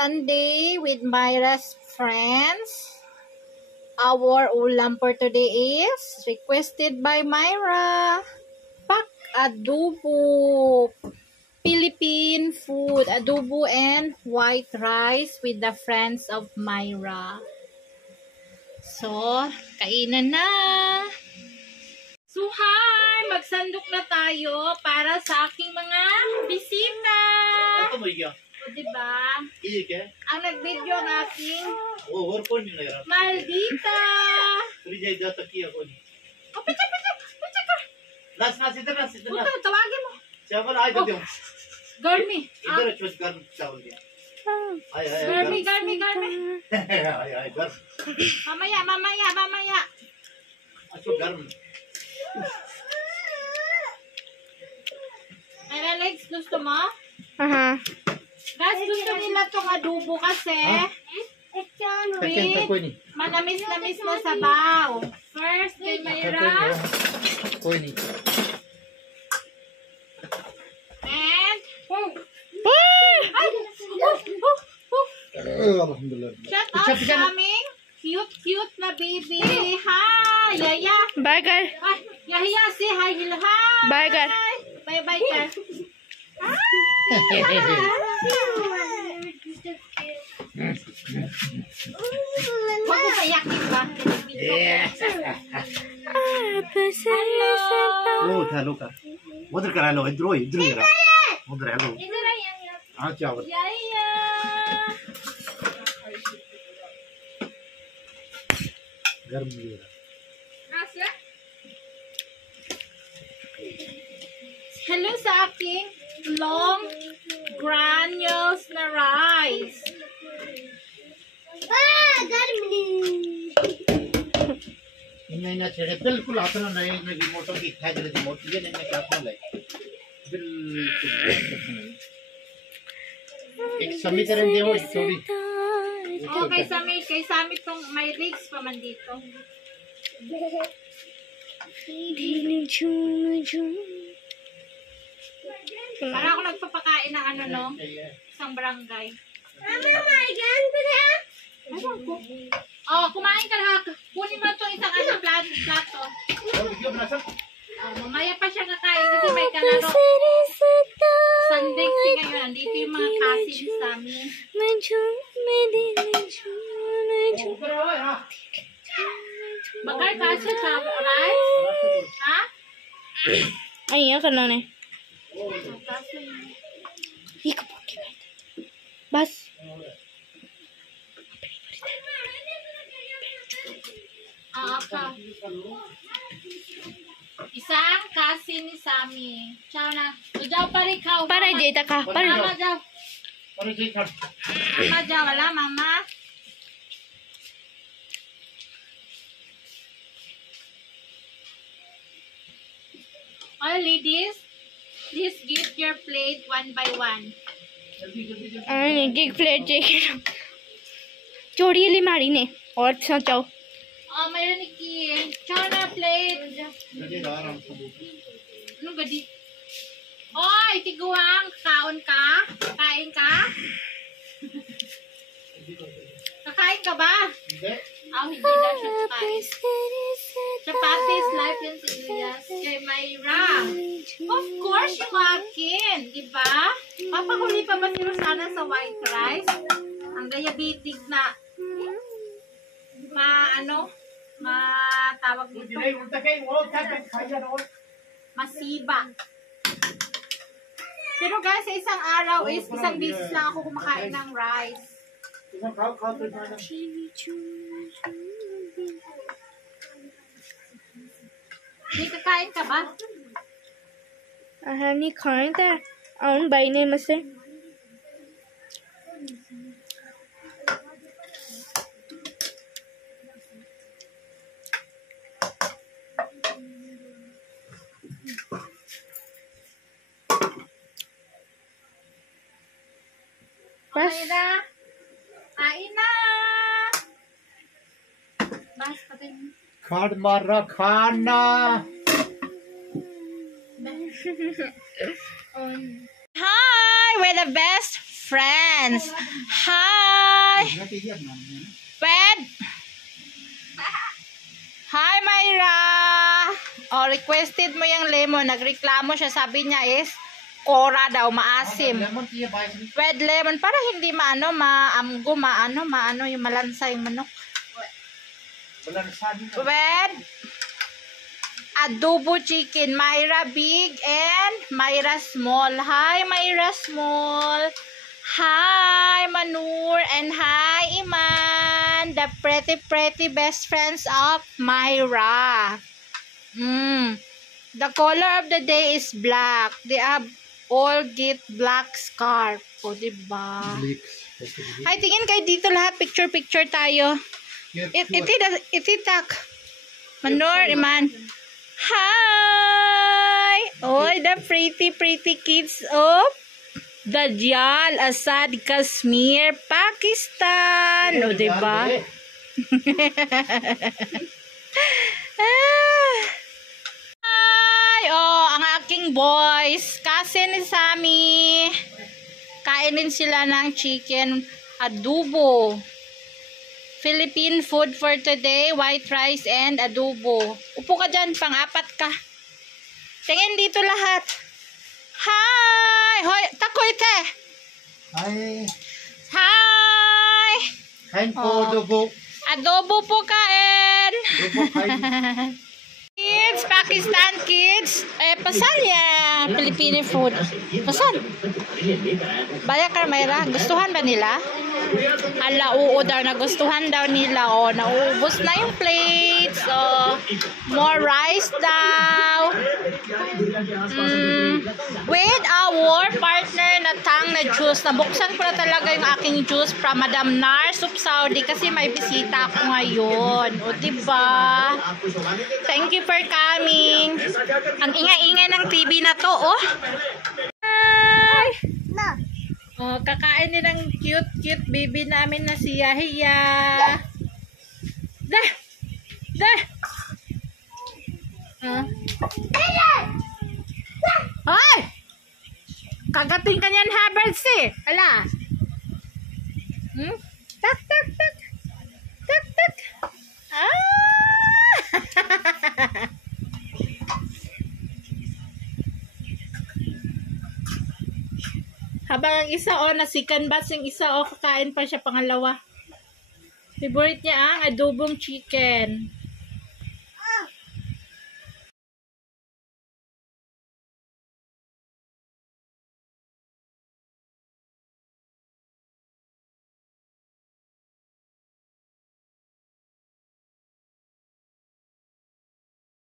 Sunday with Myra's friends. Our ulam for today is requested by Myra. Pak adobo. Philippine food. Adobo and white rice with the friends of Myra. So, kainan na. So, hi! Magsandok na tayo para sa aking mga bisita. Ano mo iya? O, diba? Iya ke? Ang nag-video ang aking Or ni na. Maldita. Rijay data kiya ko ni. O, picha ka. Nas idhar Puto, tawagin mo. चावल आए तो क्यों Garmi. इधर चूज कर चावल दिया आए Garmi. आए गर्म Mamaya. अच्छा गर्म Ay, Alex, gusto mo? Aha. Guys, gusto nila tong adobo kasi with manamis-namis na sabaw. First, kay Myra. कोई नहीं And, alhamdulillah shout out sa aming cute na baby. Hi, Yaya. Burger. Ay, Yaya, say hi. Hello, hi. Burger. Bye, sir. Huwag mo payakin ba? Hello. वो था लो का उधर करा लो इधर इधर उधर हेलो हाँ चावल Yaya. गर्म ले रहा Hello sa aking long granules na rice. नहीं ना छेड़े बिल्कुल हाथ ना नहीं मैं रिमोट की खा दे रिमोट ये नहीं मैं क्या खोल है बिल्कुल एक समीकरण दे हो थोड़ी Oh, kay Sami tong may rigs pa man dito. Para ako nagpapakain ng ano no, isang barangay. Oh, kumain ka na. Kunin mo itong isang ano plato. Oh, mamaya pa siya kakain kasi may kalaro. Sunday kasi ngayon, andito yung mga cousins namin. Bagay kasi sa rice? Ha? Ay, yan ka na ne. Bas. Ka. Isang cousin ni Sami. Ciao na. Ujaw pa rin ka. Para data ka. Mama, jaw. और ये कर Mama, jaw. Wala, mama. All ladies, please give your plate one by one. आई एक प्लेट चाहिए चोड़ी ली मारी ने और सोचो Oh, mayroon ni Kim. Ciao na plate. ये आराम से Ano ba di? Oy, tiguang, kaon ka? Kain ka? Kakain ka ba? Hindi daw siya kakain. Chapatis, life yan si Elias. Kay Myra. Of course, yung akin. Diba? Papahuli pa ba si Rosana sa white rice? Ang diabetic na tawag dito. Masiba. Pero guys, sa isang araw is isang beses lang ako kumakain ng rice. Hindi kakain ka ba? नहीं खाए था आउन भाई ने मुझसे Okay na. Kain na. Bas, patay mo. Khan मार रहा खाना Hi, we're the best friends. Hi. Ped! Hi, Myra! Oh, requested mo yung lemon. Nagreklamo siya. Sabi niya is, Cora daw, maasim. Ped lemon. Para hindi maamgo, maano yung malansa yung manok. Ped! Adobo chicken. Myra big and Myra small. Hi, Myra small. Hi, Manur, and hi, Iman, the pretty best friends of Myra. The color of the day is black. They have all get black scarf. O, diba? Ay, tingin kayo dito lahat. Picture tayo. Ititak. Manur, Iman. Hi! Oh, the pretty kids of Dajjal, Assad, Kashmir, Pakistan. O, diba? Ay, oh, ang aking boys. Kasi ni Sammy. Kainin sila ng chicken adobo. Philippine food for today. White rice and adobo. Upo ka dyan, pang-apat ka. Tingin dito lahat. Hi! Hoy, takoy te! Hi! Hi! Kain po, adobo. Adobo po kain! Adobo kain. Kids, Pakistan kids. Pasal ya, Filipino food. Pasal? Baya Carmela, gustuhan ba nila? Ala, oo daw, nagustuhan daw nila. O, naubos na yung plates. O, more rice daw. With our partner na Tang na juice. Nabuksan ko na talaga yung aking juice from Madam Nars of Saudi kasi may bisita ako ngayon. O, diba? Thank you for coming. Ang ingay-ingay ng TV na to, oh. Hi! Oh, kakain din ng cute baby namin na si Yahiya. Dah! Hoy! Kagating ka niyan, Havertz eh. Ala. Tak. Habang ang isa nasikan bats yung isa kakain pa siya pangalawa. Favorite niya ang adobong chicken.